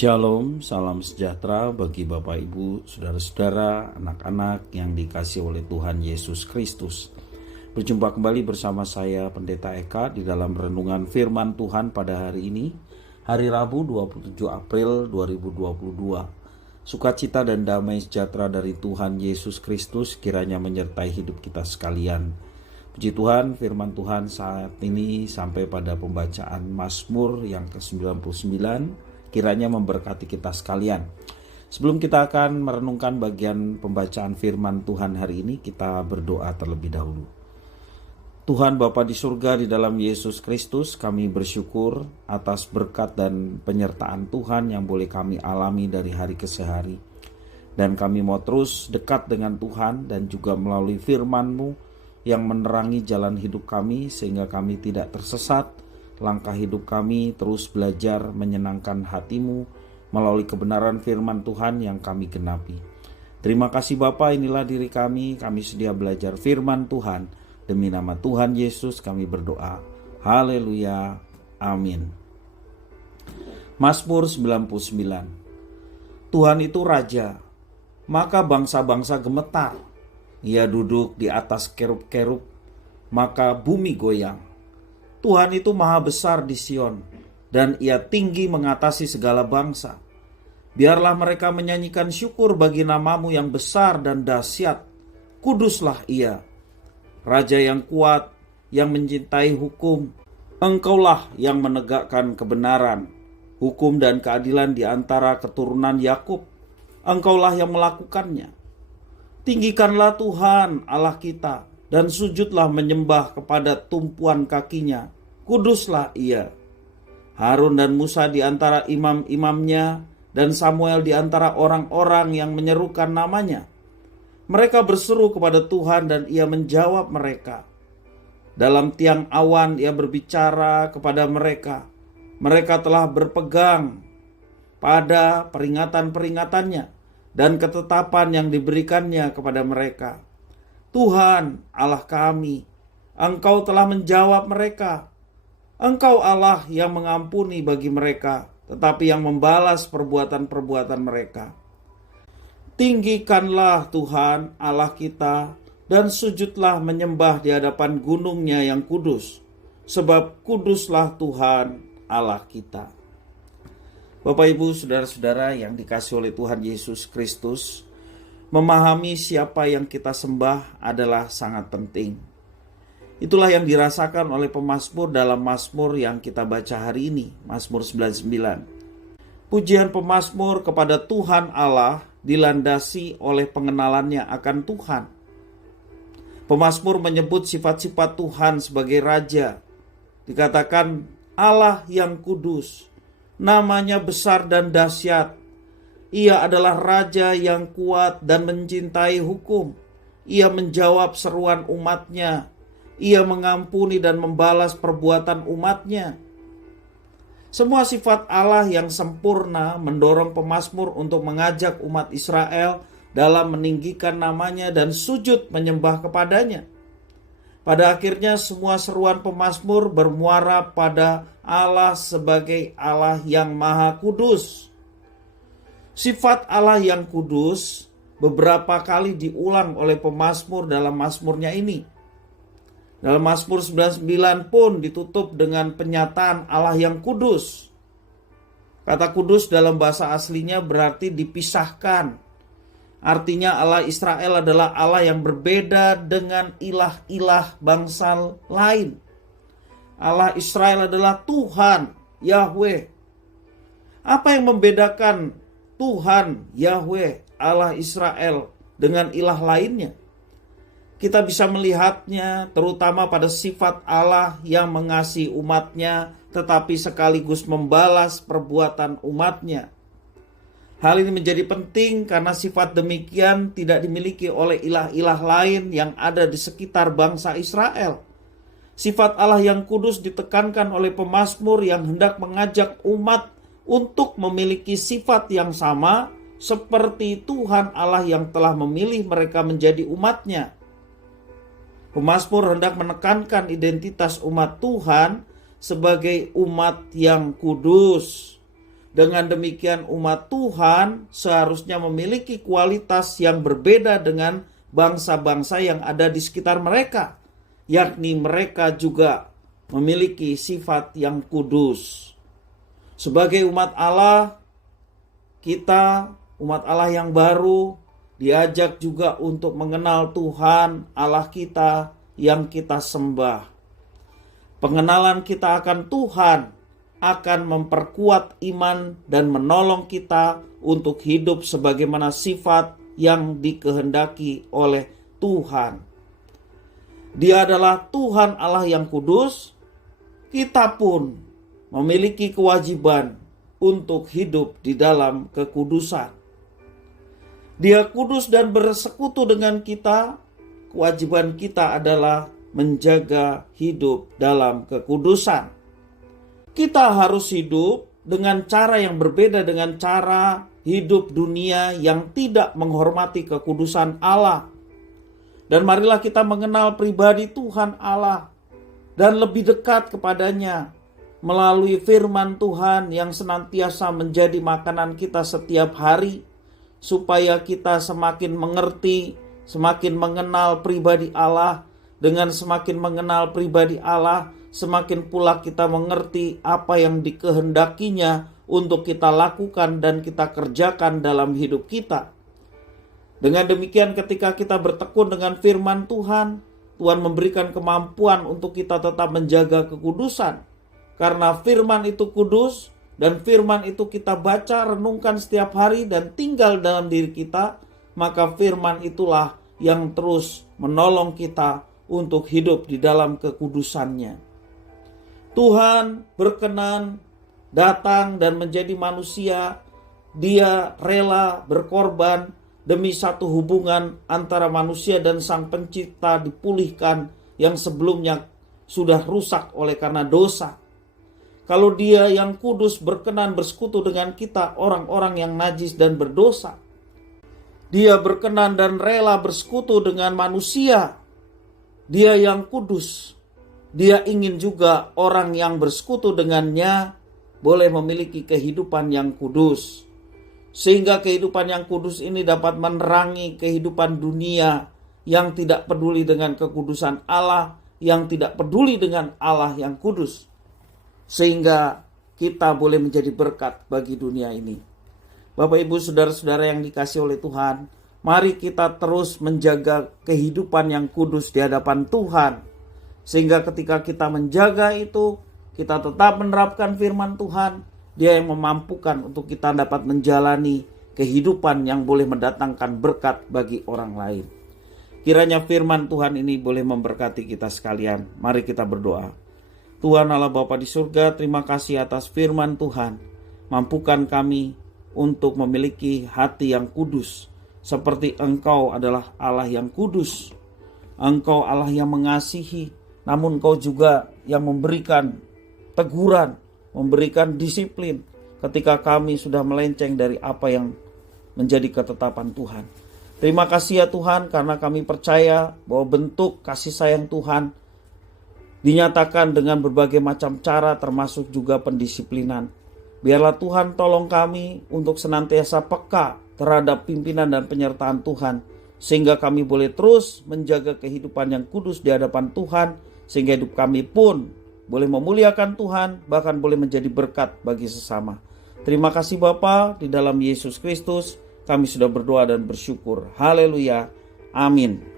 Shalom, salam sejahtera bagi Bapak Ibu, saudara-saudara, anak-anak yang dikasihi oleh Tuhan Yesus Kristus. Berjumpa kembali bersama saya Pendeta Eka di dalam renungan firman Tuhan pada hari ini, hari Rabu 27 April 2022. Sukacita dan damai sejahtera dari Tuhan Yesus Kristus kiranya menyertai hidup kita sekalian. Puji Tuhan, firman Tuhan saat ini sampai pada pembacaan Mazmur yang ke-99, kiranya memberkati kita sekalian. Sebelum kita akan merenungkan bagian pembacaan firman Tuhan hari ini, kita berdoa terlebih dahulu. Tuhan Bapa di surga, di dalam Yesus Kristus, kami bersyukur atas berkat dan penyertaan Tuhan yang boleh kami alami dari hari ke hari. Dan kami mau terus dekat dengan Tuhan dan juga melalui firman-Mu yang menerangi jalan hidup kami sehingga kami tidak tersesat. Langkah hidup kami terus belajar menyenangkan hati-Mu melalui kebenaran firman Tuhan yang kami genapi. Terima kasih Bapa, inilah diri kami sedia belajar firman Tuhan. Demi nama Tuhan Yesus kami berdoa. Haleluya. Amin. Mazmur 99. Tuhan itu Raja, maka bangsa-bangsa gemetar. Ia duduk di atas kerub-kerub, maka bumi goyang. Tuhan itu maha besar di Sion, dan ia tinggi mengatasi segala bangsa. Biarlah mereka menyanyikan syukur bagi nama-Mu yang besar dan dahsyat. Kuduslah ia, Raja yang kuat, yang mencintai hukum. Engkaulah yang menegakkan kebenaran, hukum dan keadilan di antara keturunan Yakub. Engkaulah yang melakukannya. Tinggikanlah Tuhan Allah kita, dan sujudlah menyembah kepada tumpuan kakinya. Kuduslah ia. Harun dan Musa di antara imam-imamnya, dan Samuel di antara orang-orang yang menyerukan namanya. Mereka berseru kepada Tuhan dan ia menjawab mereka. Dalam tiang awan ia berbicara kepada mereka. Mereka telah berpegang pada peringatan-peringatannya dan ketetapan yang diberikannya kepada mereka. Tuhan Allah kami, Engkau telah menjawab mereka. Engkau Allah yang mengampuni bagi mereka, tetapi yang membalas perbuatan-perbuatan mereka. Tinggikanlah Tuhan Allah kita, dan sujudlah menyembah di hadapan gunungnya yang kudus, sebab kuduslah Tuhan Allah kita. Bapak Ibu, saudara-saudara yang dikasihi oleh Tuhan Yesus Kristus, memahami siapa yang kita sembah adalah sangat penting. Itulah yang dirasakan oleh pemazmur dalam Mazmur yang kita baca hari ini, Mazmur 99. Pujian pemazmur kepada Tuhan Allah dilandasi oleh pengenalannya akan Tuhan. Pemazmur menyebut sifat-sifat Tuhan sebagai Raja. Dikatakan Allah yang kudus, namanya besar dan dahsyat. Ia adalah Raja yang kuat dan mencintai hukum. Ia menjawab seruan umatnya. Ia mengampuni dan membalas perbuatan umatnya. Semua sifat Allah yang sempurna mendorong pemazmur untuk mengajak umat Israel dalam meninggikan namanya dan sujud menyembah kepadanya. Pada akhirnya semua seruan pemazmur bermuara pada Allah sebagai Allah yang maha kudus. Sifat Allah yang kudus beberapa kali diulang oleh pemazmur dalam mazmurnya ini. Dalam Mazmur 99 pun ditutup dengan penyataan Allah yang kudus. Kata kudus dalam bahasa aslinya berarti dipisahkan. Artinya Allah Israel adalah Allah yang berbeda dengan ilah-ilah bangsa lain. Allah Israel adalah Tuhan, Yahweh. Apa yang membedakan Tuhan, Yahweh, Allah Israel dengan ilah lainnya? Kita bisa melihatnya terutama pada sifat Allah yang mengasihi umatnya tetapi sekaligus membalas perbuatan umatnya. Hal ini menjadi penting karena sifat demikian tidak dimiliki oleh ilah-ilah lain yang ada di sekitar bangsa Israel. Sifat Allah yang kudus ditekankan oleh pemazmur yang hendak mengajak umat untuk memiliki sifat yang sama seperti Tuhan Allah yang telah memilih mereka menjadi umatnya. Pemazmur hendak menekankan identitas umat Tuhan sebagai umat yang kudus. Dengan demikian umat Tuhan seharusnya memiliki kualitas yang berbeda dengan bangsa-bangsa yang ada di sekitar mereka, yakni mereka juga memiliki sifat yang kudus. Sebagai umat Allah, kita umat Allah yang baru diajak juga untuk mengenal Tuhan Allah kita yang kita sembah. Pengenalan kita akan Tuhan akan memperkuat iman dan menolong kita untuk hidup sebagaimana sifat yang dikehendaki oleh Tuhan. Dia adalah Tuhan Allah yang kudus. Kita pun memiliki kewajiban untuk hidup di dalam kekudusan. Dia kudus dan bersekutu dengan kita. Kewajiban kita adalah menjaga hidup dalam kekudusan. Kita harus hidup dengan cara yang berbeda dengan cara hidup dunia yang tidak menghormati kekudusan Allah. Dan marilah kita mengenal pribadi Tuhan Allah dan lebih dekat kepadanya melalui firman Tuhan yang senantiasa menjadi makanan kita setiap hari, supaya kita semakin mengerti, semakin mengenal pribadi Allah. Dengan semakin mengenal pribadi Allah, semakin pula kita mengerti apa yang dikehendakinya untuk kita lakukan dan kita kerjakan dalam hidup kita. Dengan demikian ketika kita bertekun dengan firman Tuhan, Tuhan memberikan kemampuan untuk kita tetap menjaga kekudusan. Karena firman itu kudus dan firman itu kita baca, renungkan setiap hari dan tinggal dalam diri kita, maka firman itulah yang terus menolong kita untuk hidup di dalam kekudusannya. Tuhan berkenan datang dan menjadi manusia. Dia rela berkorban demi satu hubungan antara manusia dan Sang Pencipta dipulihkan yang sebelumnya sudah rusak oleh karena dosa. Kalau Dia yang kudus berkenan bersekutu dengan kita, orang-orang yang najis dan berdosa, Dia berkenan dan rela bersekutu dengan manusia. Dia yang kudus, Dia ingin juga orang yang bersekutu dengannya boleh memiliki kehidupan yang kudus. Sehingga kehidupan yang kudus ini dapat menerangi kehidupan dunia yang tidak peduli dengan kekudusan Allah, yang tidak peduli dengan Allah yang kudus. Sehingga kita boleh menjadi berkat bagi dunia ini. Bapak, Ibu, saudara-saudara yang dikasihi oleh Tuhan, mari kita terus menjaga kehidupan yang kudus di hadapan Tuhan. Sehingga ketika kita menjaga itu, kita tetap menerapkan firman Tuhan. Dia yang memampukan untuk kita dapat menjalani kehidupan yang boleh mendatangkan berkat bagi orang lain. Kiranya firman Tuhan ini boleh memberkati kita sekalian. Mari kita berdoa. Tuhan Allah Bapa di surga, terima kasih atas firman Tuhan. Mampukan kami untuk memiliki hati yang kudus, seperti Engkau adalah Allah yang kudus. Engkau Allah yang mengasihi, namun Engkau juga yang memberikan teguran, memberikan disiplin ketika kami sudah melenceng dari apa yang menjadi ketetapan Tuhan. Terima kasih ya Tuhan, karena kami percaya bahwa bentuk kasih sayang Tuhan dinyatakan dengan berbagai macam cara, termasuk juga pendisiplinan. Biarlah Tuhan tolong kami untuk senantiasa peka terhadap pimpinan dan penyertaan Tuhan, sehingga kami boleh terus menjaga kehidupan yang kudus di hadapan Tuhan, sehingga hidup kami pun boleh memuliakan Tuhan, bahkan boleh menjadi berkat bagi sesama. Terima kasih Bapa, di dalam Yesus Kristus kami sudah berdoa dan bersyukur. Haleluya. Amin.